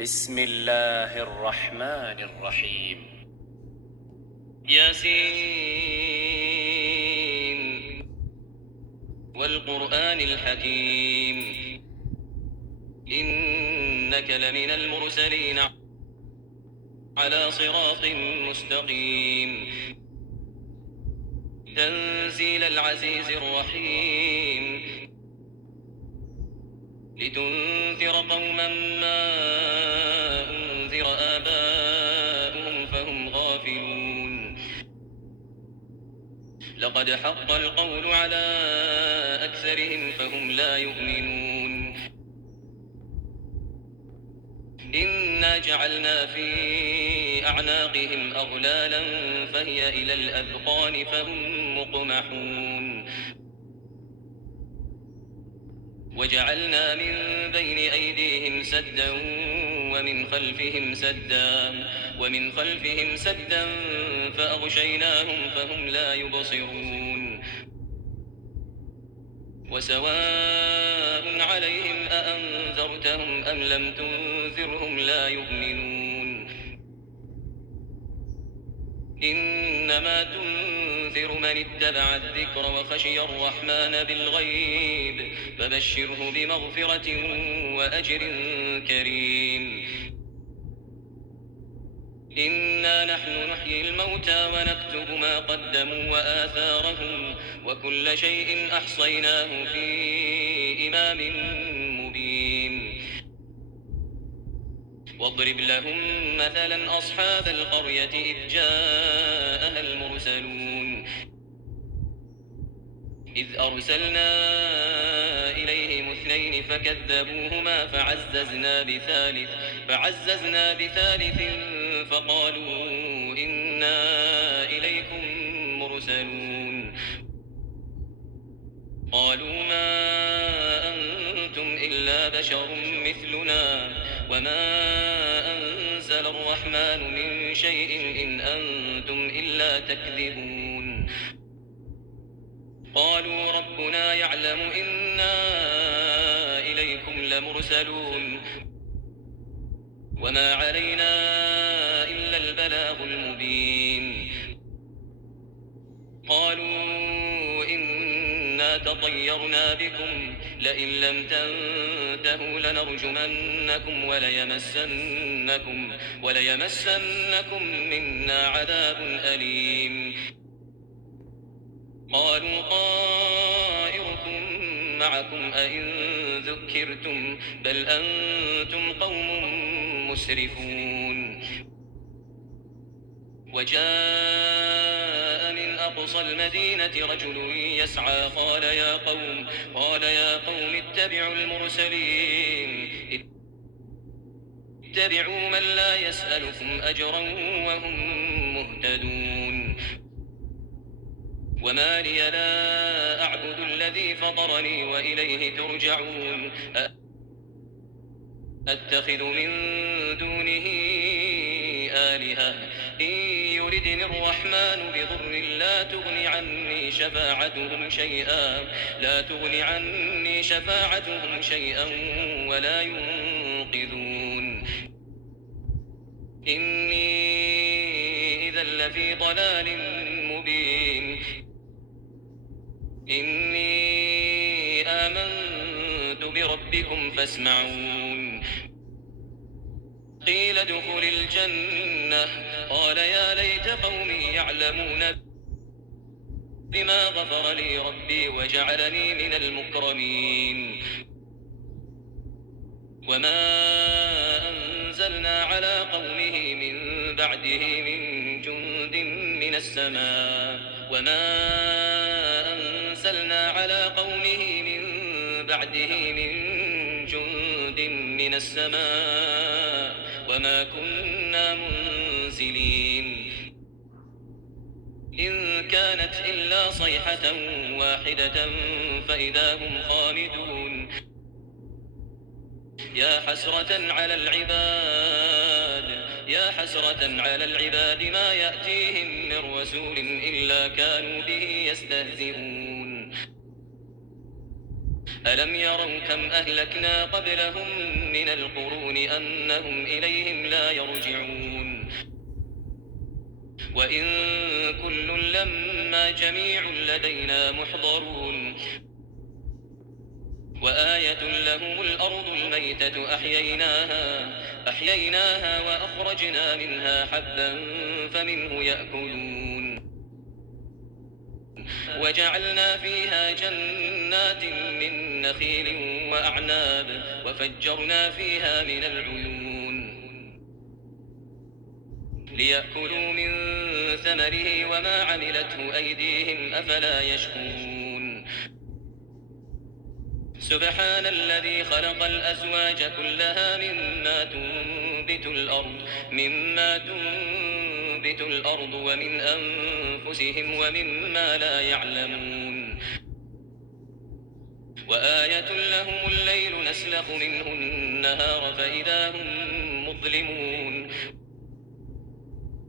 بسم الله الرحمن الرحيم. ياسين والقرآن الحكيم إنك لمن المرسلين على صراط مستقيم تنزيل العزيز الرحيم لتنذر قوما ما أنذر آباؤهم فهم غافلون لقد حق القول على أكثرهم فهم لا يؤمنون إنا جعلنا في أعناقهم أغلالا فهي إلى الأذقان فهم مقمحون وجعلنا من بين أيديهم سدا ومن خلفهم سدا فأغشيناهم فهم لا يبصرون وسواء عليهم أأنذرتهم أم لم تنذرهم لا يؤمنون إنما تنذر من اتبع الذكر وخشي الرحمن بالغيب فبشره بمغفرة وأجر كريم إنا نحن نحيي الموتى ونكتب ما قدموا وآثارهم وكل شيء أحصيناه في إمام مبين واضرب لهم مثلا أصحاب القرية إذ جاءها المرسلون إذ أرسلنا إليهم اثنين فكذبوهما فعززنا بثالث فقالوا إنا إليكم مرسلون قالوا ما أنتم إلا بشر مثلنا وما أنزل الرحمن من شيء إن أنتم إلا تكذبون قالوا ربنا يعلم إنا إليكم لمرسلون وما علينا إلا البلاغ المبين قالوا إنا تطيرنا بكم لئن لم تنتهوا لنرجمنكم وليمسنكم منا عذاب أليم قالوا طائركم معكم أئن ذكرتم بل أنتم قوم مسرفون وجاء من أقصى المدينة رجل يسعى قال يا قوم اتبعوا المرسلين اتبعوا من لا يسألكم أجرا وهم مهتدون وما لي لا أعبد الذي فطرني وإليه ترجعون أتخذ من دونه آلهة إن يردني الرحمن بضر لا تغن عني شفاعتهم شيئا ولا ينقذون إني إذا لفي ضلال مبين إني آمنت بربكم فاسمعون قيل ادخل الجنة قال يا ليت قومي يعلمون بما غفر لي ربي وجعلني من المكرمين وما أنزلنا على قومه من بعده من جند من السماء وما كنا منزلين إن كانت إلا صيحة واحدة فإذا هم خامدون يا حسرة على العباد ما يأتيهم من رسول إلا كانوا به يستهزئون ألم يروا كم أهلكنا قبلهم من القرون أنهم إليهم لا يرجعون وإن كل لما جميع لدينا محضرون وآية لهم الأرض الميتة أحييناها وأخرجنا منها حبا فمنه يأكلون وجعلنا فيها جنات من نخيل وأعناب وفجرنا فيها من العيون ليأكلوا من ثمره وما عملته أيديهم أفلا يشكرون سبحان الذي خلق الأزواج كلها مما تنبت الأرض ومن أنفسهم ومما لا يعلمون وآية لهم الليل نسلخ منه النهار فإذا هم مظلمون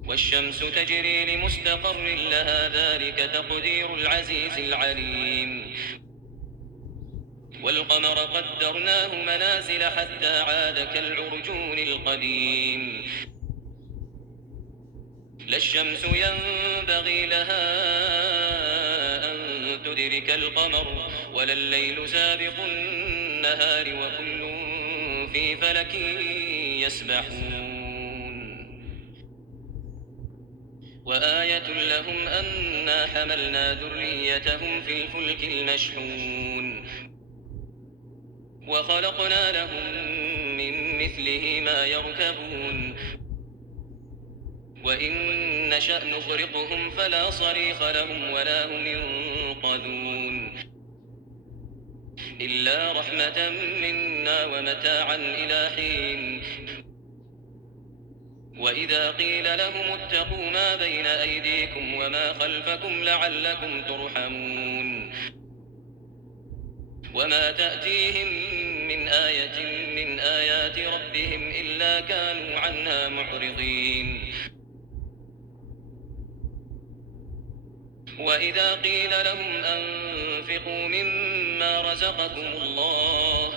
والشمس تجري لمستقر لها ذلك تقدير العزيز العليم والقمر قدرناه منازل حتى عاد كالعرجون القديم لا الشمس ينبغي لها أن تدرك القمر ولا الليل سابق النهار وكل في فلك يسبحون وآية لهم أنا حملنا ذريتهم في الفلك المشحون وخلقنا لهم من مثله ما يركبون وإن نشأ نغرقهم فلا صريخ لهم ولا هم ينقذون إلا رحمة منا ومتاعا إلى حين وإذا قيل لهم اتقوا ما بين أيديكم وما خلفكم لعلكم ترحمون وما تأتيهم من آية من آيات ربهم إلا كانوا عنها معرضين وإذا قيل لهم أنفقوا مما رزقكم الله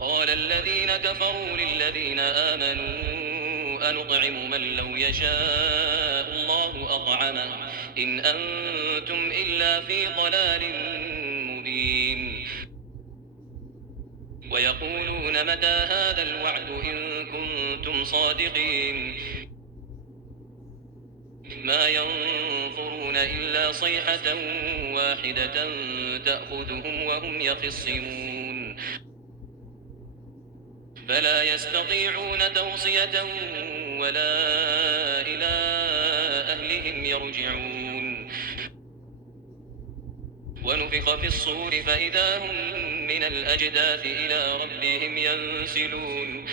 قال الذين كفروا للذين آمنوا أنطعم من لو يشاء الله أطعمه إن أنتم إلا في ضلال مبين ويقولون متى هذا الوعد إن كنتم صادقين ما ينظرون إلا صيحة واحدة تأخذهم وهم يخصمون فلا يستطيعون توصية ولا إلى أهلهم يرجعون ونفخ في الصور فإذا هم من الأجداث إلى ربهم ينسلون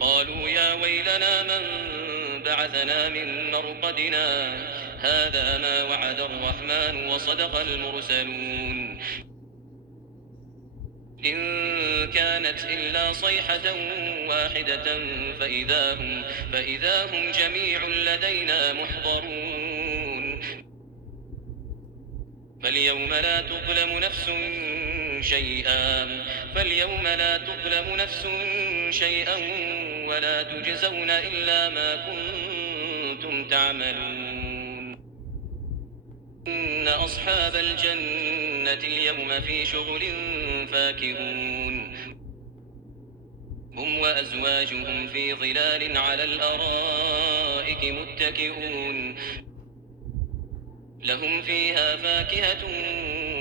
قالوا يا ويلنا من بعثنا من مرقدنا هذا ما وعد الرحمن وصدق المرسلون إن كانت إلا صيحة واحدة فإذا هم جميع لدينا محضرون فاليوم لا تظلم نفس شيئا ولا تجزون إلا ما كنتم تعملون إن أصحاب الجنة اليوم في شغل فاكهون هم وأزواجهم في ظلال على الأرائك متكئون لهم فيها فاكهة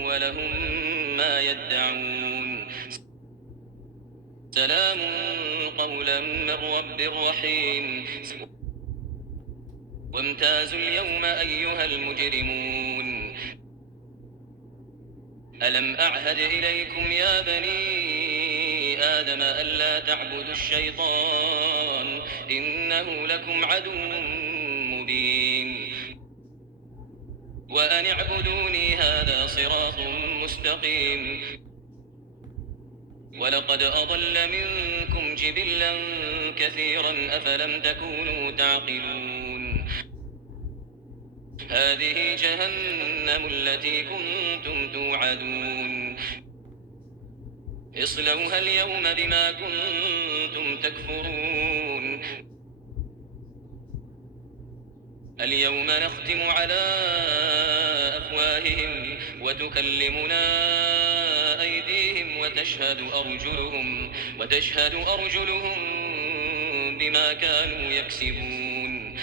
ولهم ما يدعون سلام قولا من رب رحيم وامتازوا اليوم أيها المجرمون ألم أعهد إليكم يا بني آدم ألا تعبدوا الشيطان إنه لكم عدو مبين وأن اعبدوني هذا صراط مستقيم ولقد أضل منكم جبلا كثيرا أفلم تكونوا تعقلون هذه جهنم التي كنتم توعدون اصلوها اليوم بما كنتم تكفرون اليوم نختم على أفواههم وتكلمنا أيديهم وتشهد أرجلهم بما كانوا يكسبون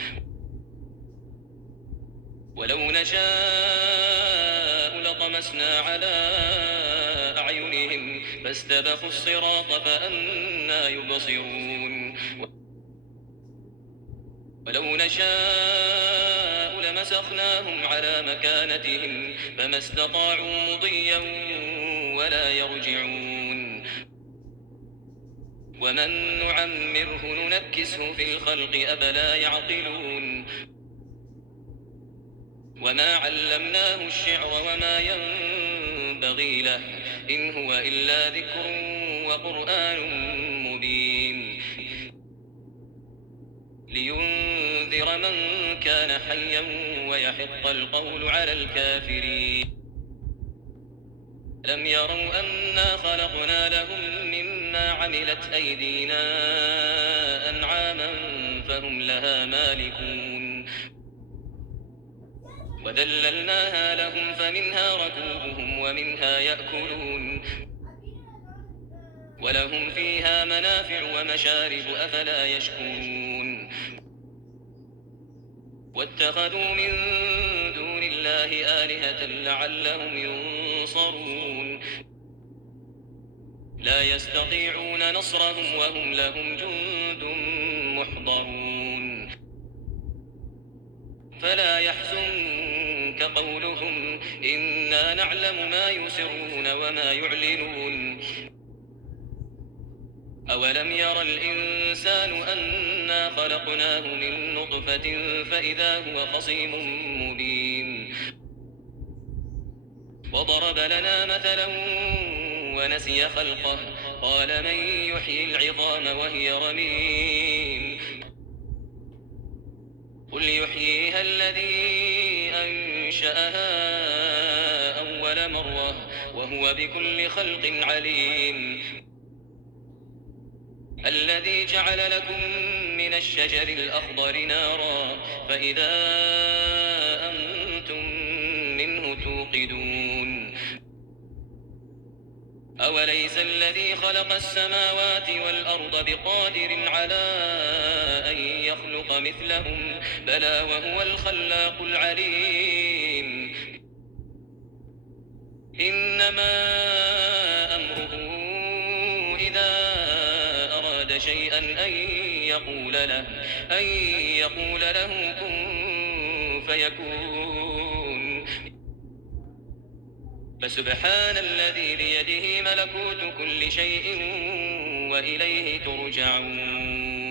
ولو نشاء لطمسنا على أعينهم فاستبقوا الصراط فأنى يبصرون ولو نشاء لمسخناهم على مكانتهم فما استطاعوا مضيا ولا يرجعون ومن نعمره ننكسه في الخلق أفلا يعقلون وما علمناه الشعر وما ينبغي له إن هو إلا ذكر وقرآن مبين لينذر من كان حيا ويحق القول على الكافرين لم يروا أنا خلقنا لهم مما عملت أيدينا أنعاما فهم لها مالكون وذللناها لهم فمنها ركوبهم ومنها يأكلون ولهم فيها منافع ومشارب أفلا يشكرون واتخذوا من دون الله آلهة لعلهم ينصرون لا يستطيعون نصرهم وهم لهم جند محضرون فلا يحزنك قولهم إنا نعلم ما يسرون وما يعلنون أولم ير الإنسان أنا خلقناه من نطفة فإذا هو خصيم مبين وضرب لنا مثلا ونسي خلقه قال من يحيي العظام وهي رميم قل يحييها الذي أنشأها أول مرة وهو بكل خلق عليم الذي جعل لكم من الشجر الأخضر نارا فإذا أنتم منه توقدون أوليس الذي خلق السماوات والأرض بقادر على أن يخلق مثلهم بلى وهو الخلاق العليم إنما أمره إذا أراد شيئا أن يقول له كن فيكون فسبحان الذي بيده ملكوت كل شيء وإليه ترجعون